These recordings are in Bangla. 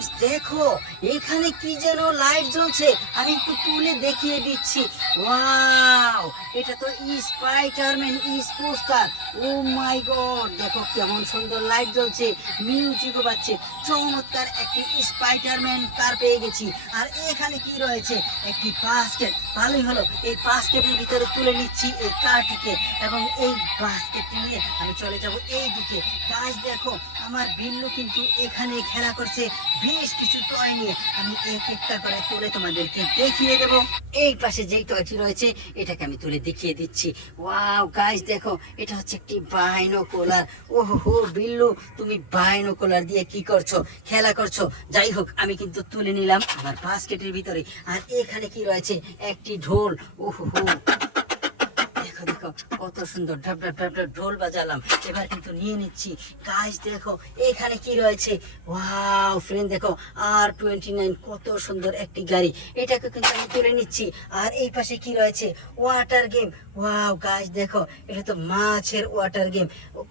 ফ্রেন্ডস দেখো, এখানে কি যেন লাইট জ্বলছে, আমি একটু তুলে দেখিয়ে দিচ্ছি। ওয়াও, এটা তো স্পাইডারম্যান পোস্টার। ও মাই গড, দেখো কেমন সুন্দর লাইট জ্বলছে, মিউজিকও বাজছে। চমৎকার একটি স্পাইডারম্যান কার পেয়ে গেছি। আর এখানে কি রয়েছে, একটি বাস্কেট। ভালোই হলো, এই বাস্কেটের ভিতরে তুলে নিচ্ছি এই কারটিকে, এবং এই বাস্কেটটি নিয়ে আমি চলে যাব এই দিকে। গাইস দেখো, আমার বিল্লু কিন্তু এখানে খেলা করছে বেশ কিছু টয় নিয়ে। আমি এক একটা করে তুলে তোমাদেরকে দেখিয়ে দেব। এই পাশে যেই টয়টি রয়েছে এটাকে আমি তুলে দেখিয়ে দিচ্ছি। ওয়াও গাইস দেখো, এটা হচ্ছে একটি বাইনোকুলার। ওহো বিল্লু, তুমি বাইনোকুলার দিয়ে কি করছো, খেলা করছো? যাই হোক, আমি কিন্তু তুলে নিলাম আমার বাস্কেটের ভিতরে। আর এখানে কি রয়েছে, একটি ঢোল। ওহো, দেখো দেখো কত সুন্দর ঢাপ ঢাপ ঢাপ ঢাপ ঢোল বাজালাম। এবার কিন্তু নিয়ে নিচ্ছি। গাইস দেখো, এখানে কি রয়েছে। ওয়াও ফ্রেন্ড দেখো, R29, কত সুন্দর একটি গাড়ি। এটাকে কিন্তু আমি তুলে নিচ্ছি। আর এই পাশে কি রয়েছে, ওয়াটার গেম। ওয়াও গাইস দেখো, এটা তো মাছের ওয়াটার গেম।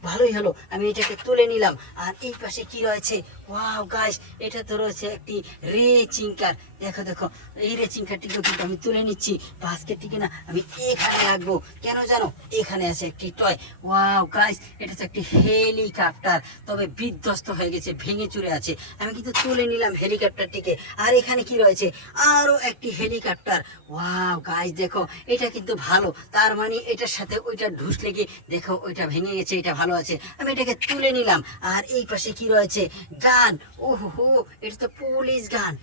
ভালোই হলো, আমি এটাকে তুলে নিলাম। আর এই পাশে কি রয়েছে, ওয়াও গাইস, এটা তো রয়েছে একটি রেচিং কার। দেখো দেখো, এই রেচিং কারটিকেও কিন্তু আমি তুলে নিচ্ছি। বাস্কেটটিকে না আমি এখানে রাখবো, কেন জানো, এখানে আছে একটি টয়। ওয়াও গাইস, এটা তো একটি হেলিকপ্টার, তবে বিধ্বস্ত হয়ে গেছে, ভেঙে চুরে আছে। আমি কিন্তু তুলে নিলাম হেলিকপ্টারটিকে। আর এখানে কি রয়েছে, আরো একটি হেলিকপ্টার। ওয়াও গাইস দেখো, এটা কিন্তু ভালো, তার মানে এটার সাথে ওইটা ঢুস লেগে দেখো ওইটা ভেঙে গেছে, এটা ভালো আছে। আমি এটাকে তুলে নিলাম। আর এই পাশে কি রয়েছে, গান। ওহো, এটা তো পুলিশ গান।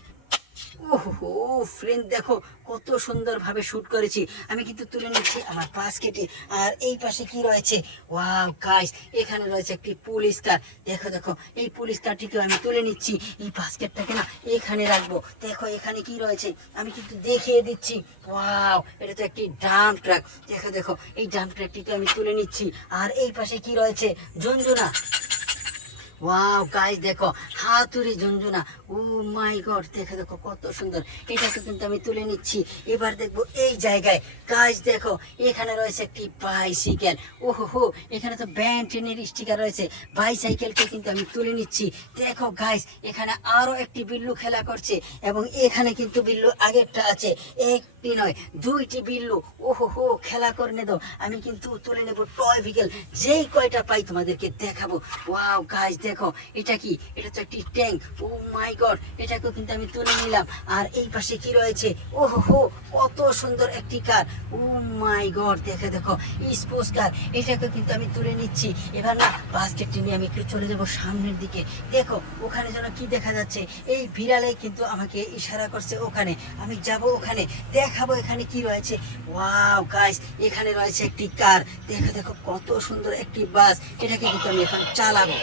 ওহো ফ্রেন্ড দেখো, কত সুন্দরভাবে শুট করেছি। আমি কিন্তু তুলে নিচ্ছি আমার বাস্কেটে। আর এই পাশে কি রয়েছে, ওয়াও গাইস, এখানে রয়েছে একটি পুলিশ কার। দেখো দেখো, এই পুলিশ কারটিকেও আমি তুলে নিচ্ছি। এই বাস্কেটটাকে না এখানে রাখবো। দেখো এখানে কি রয়েছে, আমি কিন্তু দেখিয়ে দিচ্ছি। ওয়াও, এটা তো একটি ডাম্প ট্রাক। দেখো দেখো, এই ডাম্প ট্রাকটিকে আমি তুলে নিচ্ছি। আর এই পাশে কি রয়েছে, ঝুনঝুনা। ওয়াও গাইস দেখো, হাতুড়ি ঝুনঝুনা। ও মাই গড, দেখো দেখো কত সুন্দর। এটাকে কিন্তু আমি তুলে নিচ্ছি। এবার দেখবো এই জায়গায়। গাইস দেখো, এখানে রয়েছে একটি বাইসাইকেল। ওহো, এখানে তো ব্যান্ড ট্রেনের স্টিকার রয়েছে। বাইসাইকেলকে কিন্তু আমি তুলে নিচ্ছি। দেখো গাইস, এখানে আরো একটি বিল্লু খেলা করছে, এবং এখানে কিন্তু বিল্লু আগেরটা আছে, একটি নয় দুইটি বিল্লু। ওহো, খেলা করে দাও। আমি কিন্তু তুলে নেব টয় ভেহিকেল, যেই কয়টা পাই তোমাদেরকে দেখাবো। ওয়াও গাইস দেখো, এটা কি, এটা তো একটি ট্যাঙ্ক। ও মাই গড, এটাকেও কিন্তু আমি তুলে নিলাম। আর এই পাশে কি রয়েছে, ওহো, কত সুন্দর একটি কার। ও মাই গড, দেখো দেখো, স্পোর্টস কার। এটাকে কিন্তু আমি তুলে নিচ্ছি। এবার না বাস্কেটটি নিয়ে আমি একটু চলে যাব সামনের দিকে। দেখো ওখানে যেন কি দেখা যাচ্ছে, এই বিড়ালে কিন্তু আমাকে ইশারা করছে ওখানে। আমি যাব ওখানে, দেখাবো এখানে কি রয়েছে। ওয়াও গাইস, এখানে রয়েছে একটি কার। দেখো দেখো কত সুন্দর একটি বাস। এটাকে কিন্তু আমি এখন চালাবো।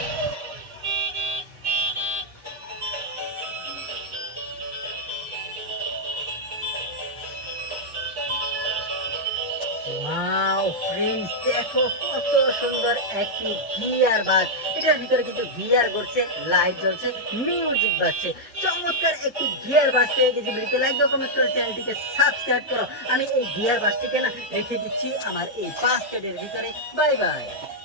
ওয়াও ফ্রেন্ডস দেখো, কত সুন্দর একটি গিয়ার বাস। এটার ভিতরে কিন্তু গিয়ার ঘুরছে, লাইট জ্বলছে, মিউজিক বাজছে। চমৎকার একটি গিয়ার বাস পেয়ে গেছি। ভিডিওতে লাইক দাও, কমেন্ট করো, চ্যানেলটিকে সাবস্ক্রাইব করো। আমি এই গিয়ার বাসটিকে না রেখে দিচ্ছি আমার এই বাস্কেটের ভিতরে। Bye bye.